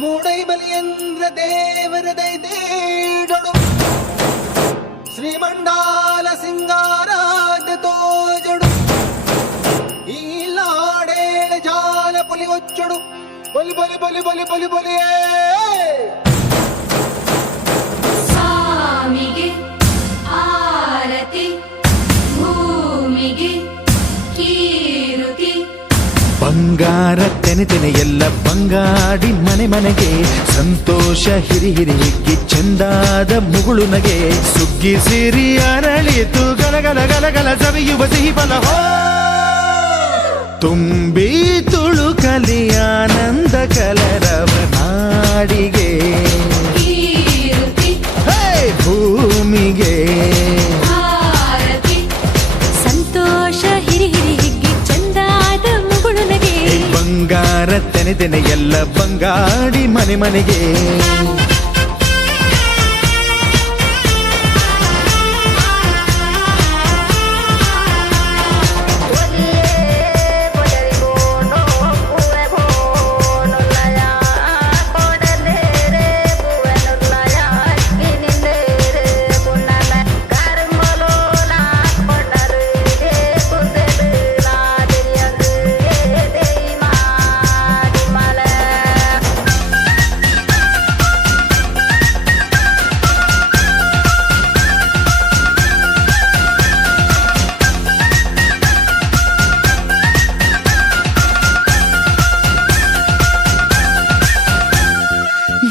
ಮೂಡೈ ಬಲಿಯಂದ್ರ ದೇವರ ದೈದೇಡೊಡು ಶ್ರೀಮಂಡಾಲ ಸಿಂಗಾರಾದ ತೋಜಡು ಈ ಲಾಡೇಳ ಜಾಲ ಪುಲಿ ಒಚ್ಚಡು ಬಲಿ ಬಲಿ ಬಲಿ ಬಲಿ ಬಲಿ ಬಲಿಯೇ ಸ್ವಾಮಿಗೆ ಆರತಿ ಭೂಮಿಗೆ ಕೀರುತಿ ಬಂಗಾರ ತೆನೆ ತೆನೆ ಎಲ್ಲ ಬಂಗಾಡಿ ಮನೆ ಮನೆಗೆ ಸಂತೋಷ ಹಿರಿ ಹಿರಿ ಹಿಗ್ಗಿ ಚೆಂದಾದ ಮುಗುಳು ನಗೆ ಸುಗ್ಗಿ ಸಿರಿ ಅರಳಿತು ಗಲಗಲ ಗಲಗಲ ಸವಿಯುವ ಸಿಹಿ ಫಲ ತುಂಬಿ ತುಳುಕಲಿ ಆನಂದ ಕಲರವ ನಾಡಿಗೆ ಕೀರುತಿ ಭೂಮಿಗೆ ಆರತಿ ಸಂತೋಷ ಹಿರಿ ಹಿರಿ ಹಿಗ್ಗಿ ಚಂದಾದ ಮುಗುಳು ನಗೆ ಬಂಗಾರ ತೆನೆ ತೆನೆ ಎಲ್ಲ ಬಂಗಾಡಿ ಮನೆ ಮನೆಗೆ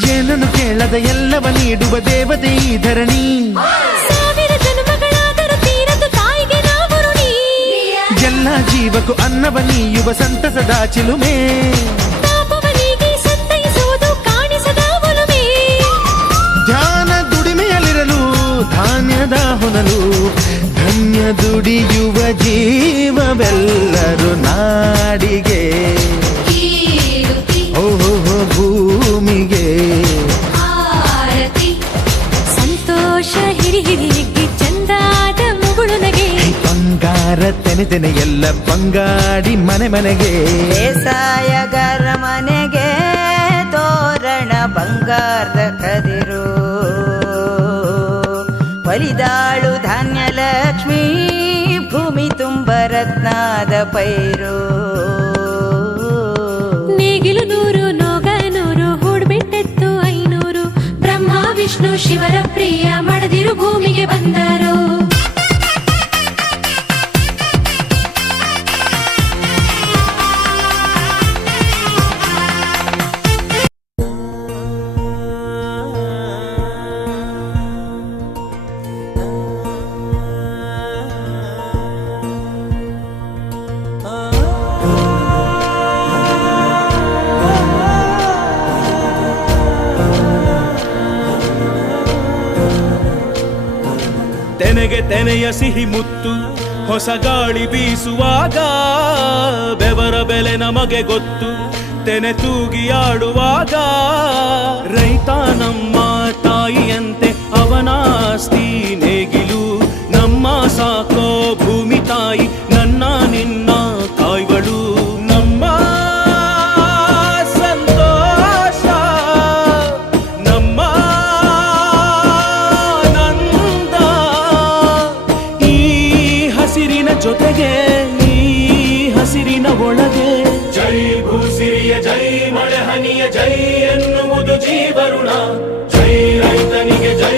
ಏನನ್ನು ಕೇಳದ ಎಲ್ಲವ ನೀಡುವ ದೇವತೆ ಈ ಧರಣಿ ಸಾವಿರ ಜನ್ಮಗಳಾದರೂ ತೀರದು ತಾಯಿಗೆ ನಾವು ಋಣಿ ಎಲ್ಲ ಜೀವಕ್ಕೂ ಅನ್ನವ ನೀಯುವ ಸಂತಸದ ಚಿಲುಮೆ ತಾಪವನಿಗೆ ಸಂತೈಸುವುದು ಕಾಣಿಸದ ಒಲುಮೆ ಧ್ಯಾನ ದುಡಿಮೆಯಲ್ಲಿರಲು ಧಾನ್ಯದ ಹೊನಲು ಧನ್ಯ ದುಡಿಯುವ ಜೀವವೆಲ್ಲರೂ ನಾಡಿಗೆ ಕೀರುತಿ ಓಹೋ ಭೂಮಿಗೆ ಆರತಿ ಸಂತೋಷ ಹಿರಿ ಹಿರಿ ಹಿಗ್ಗಿ ಚಂದಾದ ಮುಗುಳು ನಗೆ ಬಂಗಾರ ತೆನೆ ತೆನೆ ಎಲ್ಲ ಬಂಗಾಡಿ ಮನೆ ಮನೆಗೆ ಬೇಸಾಯಗಾರ ಮನೆಗೆ ತೋರಣ ಬಂಗಾರದ ಕದಿರು ಬಲಿದಾಳು ಧಾನ್ಯ ಲಕ್ಷ್ಮೀ ಭೂಮಿ ತುಂಬ ರತ್ನದ ಪೈರು ನೇಗಿಲು ನೂರು ನೋಗ ನೂರು ಹೂಡ್ಬಿಟ್ಟೆತ್ತು 500 ಬ್ರಹ್ಮ ವಿಷ್ಣು ಶಿವರ ಪ್ರಿಯ ಮಡದಿರು ಭೂಮಿಗೆ ಬಂದರು ತೆನೆಗೆ ತೆನೆಯ ಸಿಹಿ ಮುತ್ತು ಹೊಸ ಗಾಳಿ ಬೀಸುವಾಗ ಬೆವರ ಬೆಲೆ ನಮಗೆ ಗೊತ್ತು ತೆನೆ ತೂಗಿ ಆಡುವಾಗ ರೈತ ನಮ್ಮ ತಾಯಿಯಂತೆ ಅವನಾಸ್ತಿ ನೇಗಿಲು ನಮ್ಮ ಸಾಕೋ ಭೂಮಿ ತಾಯಿ ನನ್ನ ನಿನ್ನ ಕಾಯ್ಗಳು ನಮ್ಮ ಸಂತೋಷ ನಮ್ಮ ಆನಂದ ಈ ಹಸಿರಿನ ಜೊತೆಗೆ ಈ ಹಸಿರಿನ ಒಳಗೆ ಜೈ ಭೂಸಿರಿಯ ಜೈ ಮಳೆ ಹನಿಯ ಜೈ ಎನ್ನುವುದು ಜೀವರುಣ ಜೈ ರೈತನಿಗೆ ಜೈ